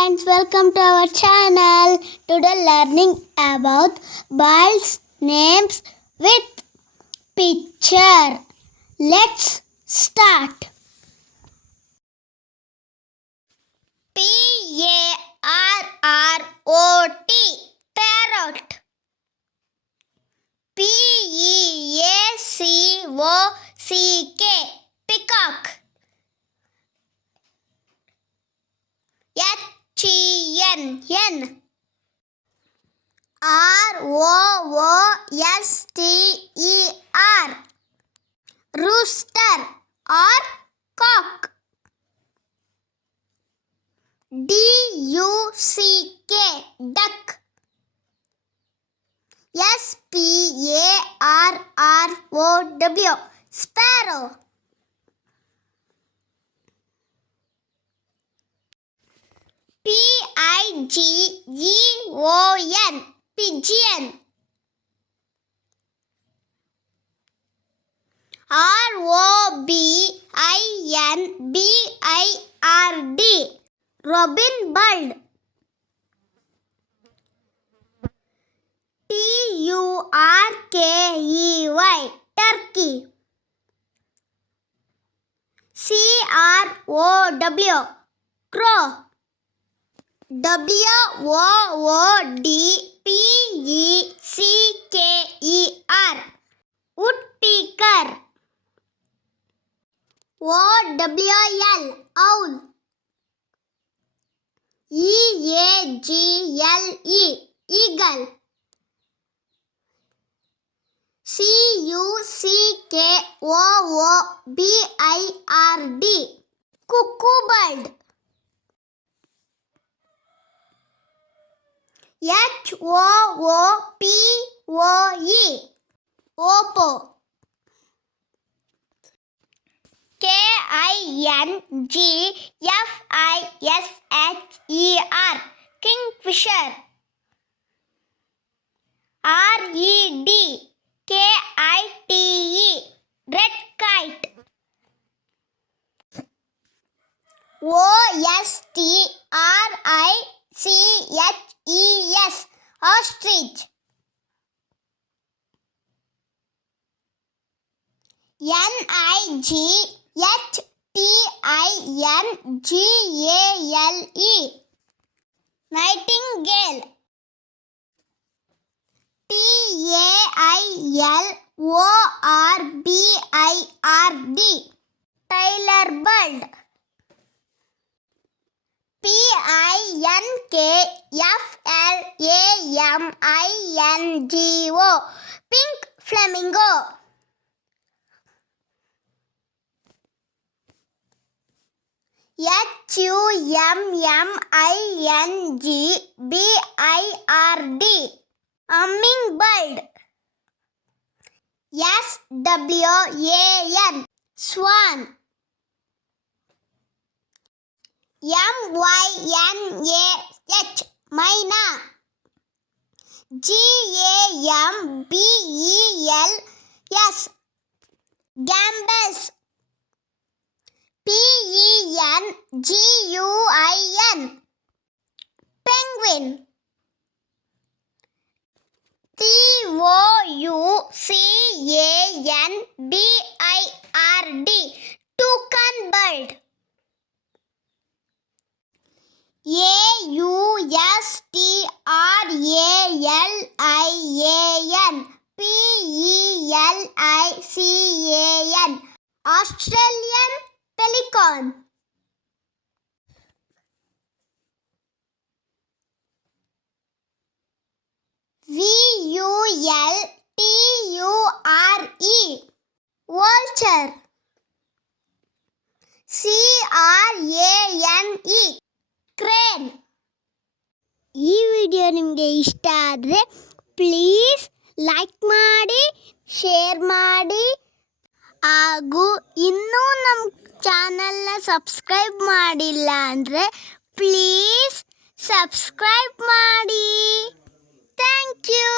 friends, welcome to our channel. Today learning about birds names with picture. Let's start. Parrot, parrot. Peacock, peacock. hen, rooster or cock. Duck. Sparrow, sparrow. Pigeon, pigeon. Robin, robin bird. Turkey, turkey. Crow, Woodpecker, woodpecker. Owl, eagle. Cuckoobird, cuckoo bird. Hoopoe, kingfisher. Red kite. Ostrich. Nightingale. Tailor bird. Pink flamingo. Hummingbird. Swan. Myna. Gambus. Penguin. Toucan bird. Australian, Australian pelican. Vulture. Crane. ಈ video ನಿಮಗೆ ಇಷ್ಟ ಆದರೆ please like ಮಾಡಿ, share ಮಾಡಿ ಹಾಗೂ ಇನ್ನೂ ನಮ್ಮ ಚಾನಲ್ನ ಸಬ್ಸ್ಕ್ರೈಬ್ ಮಾಡಿಲ್ಲ ಅಂದರೆ ಪ್ಲೀಸ್ ಸಬ್ಸ್ಕ್ರೈಬ್ ಮಾಡಿ. Thank you.